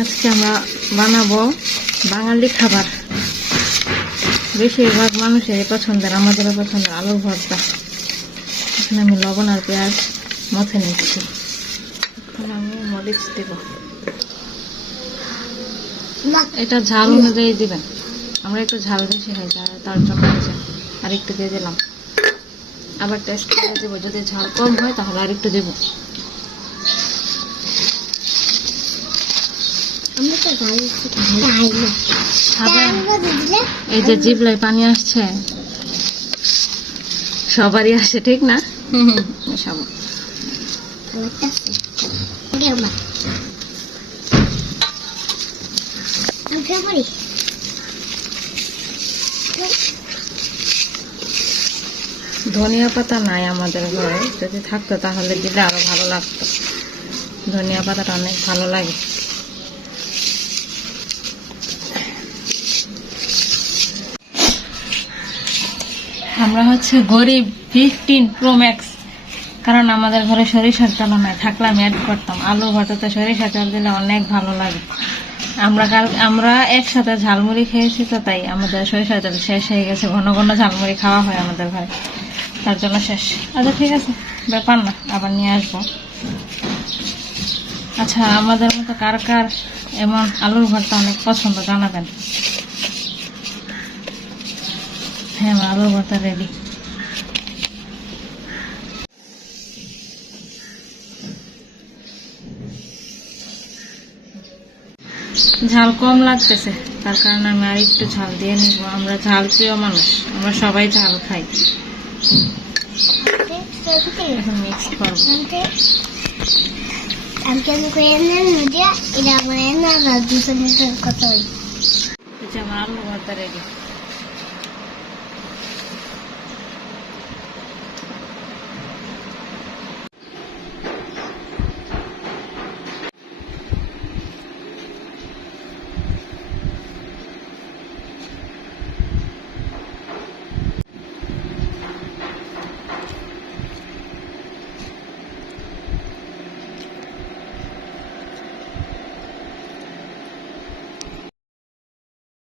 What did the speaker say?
আজকে আমরা বানাবো বাঙালি খাবার। বেশিরভাগ মানুষেরই পছন্দের, আমাদেরও পছন্দের আলুর ভর্তা। এখানে আমি লবণ আর পেঁয়াজ মথে নিচ্ছি। এখন আমি মরিচ দেব। এটা ঝাল অনুযায়ী দিবেন। আমরা একটু ঝাল বেশি খাই তার- তার জন্য আর একটু দিয়ে দিলাম। আবার টেস্ট করে দেবো। যদি ঝাল কম হয়, তাহলে আর একটু দেবো আমি তো গাড়ি খাই না খাবেন দিলে এই যে জিবলাই পানি আসছে, সবারই আসে, ঠিক না? সব ধনিয়া পাতা নাই আমাদের ঘরে। যদি থাকতো তাহলে দিলে আরও ভালো লাগতো। ধনিয়া পাতাটা অনেক ভালো লাগে। আমরা হচ্ছে গরিব ফিফটিন প্রো ম্যাক্স কারণ আমাদের ঘরে সরিষার চাল নাই। থাকলে অ্যাড করতাম। আলু ভর্তাতে সরিষা চাল দিলে অনেক ভালো লাগে। আমরা কাল, আমরা একসাথে ঝালমুড়ি খেয়েছি তো, তাই আমাদের সরিষা চাল শেষ হয়ে গেছে। ঘন ঘন ঝালমুড়ি খাওয়া হয় আমাদের ঘরে। তার জন্য শেষ। আচ্ছা ঠিক আছে। ব্যাপার না, আবার নিয়ে আসব। আচ্ছা আমাদের মতো কার কার এমন আলুর ভর্তা অনেক পছন্দ জানাবেন? হ্যাঁ আলুর ভর্তা রেডি ঝাল কম লাগতেছে তার কারণে আমি আর একটু ঝাল দিয়ে নিব আমরা ঝাল প্রিয় মানুষ আমরা সবাই ঝাল খাই আমার আলু ভর্তা রেডি